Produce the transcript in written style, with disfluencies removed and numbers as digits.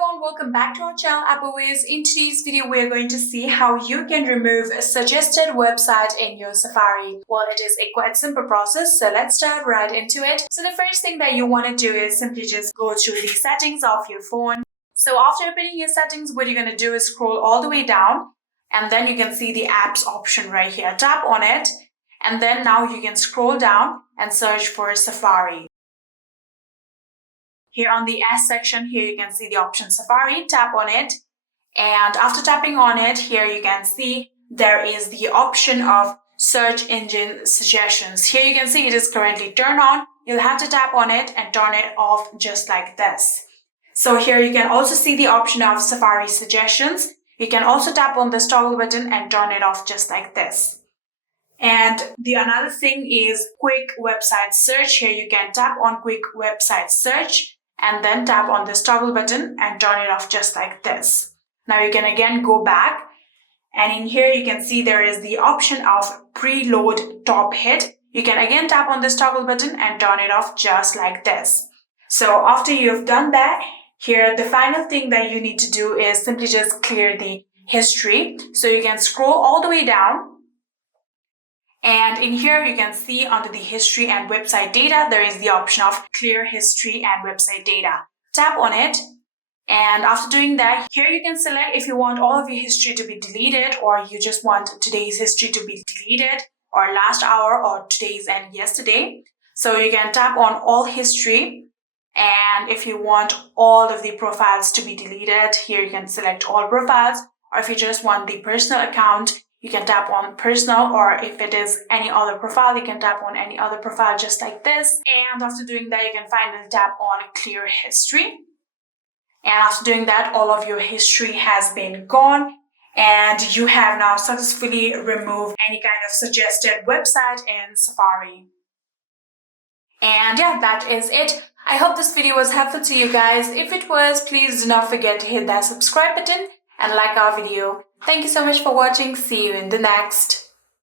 everyone, welcome back to our channel Appleways. In today's video, we're going to see how you can remove a suggested website in your Safari. Well, it is a quite simple process, so let's dive right into it. So the first thing that you want to do is simply just go to the settings of your phone. So after opening your settings, what you're going to do is scroll all the way down, and then you can see the apps option right here. Tap on it, and then now you can scroll down and search for Safari. Here on the S section, here you can see the option Safari. Tap on it, and after tapping on it, here you can see there is the option of search engine suggestions. Here you can see it is currently turned on. You'll have to tap on it and turn it off just like this. So here you can also see the option of Safari suggestions. You can also tap on this toggle button and turn it off just like this. And the another thing is quick website search. Here you can tap on quick website search and then tap on this toggle button and turn it off just like this. Now you can again go back, and in here you can see there is the option of preload top hit. You can again tap on this toggle button and turn it off just like this. So after you've done that, here the final thing that you need to do is simply just clear the history. So you can scroll all the way down, and in here you can see under the history and website data, there is the option of clear history and website data. Tap on it, and after doing that, here you can select if you want all of your history to be deleted, or you just want today's history to be deleted, or last hour, or today's and yesterday. So you can tap on all history, and if you want all of the profiles to be deleted, here you can select all profiles, or if you just want the personal account, you can tap on personal, or if it is any other profile, you can tap on any other profile just like this. And after doing that, you can finally tap on clear history. And after doing that, all of your history has been gone, and you have now successfully removed any kind of suggested website in Safari. And yeah, that is it. I hope this video was helpful to you guys. If it was, please do not forget to hit that subscribe button and like our video. Thank you so much for watching. See you in the next.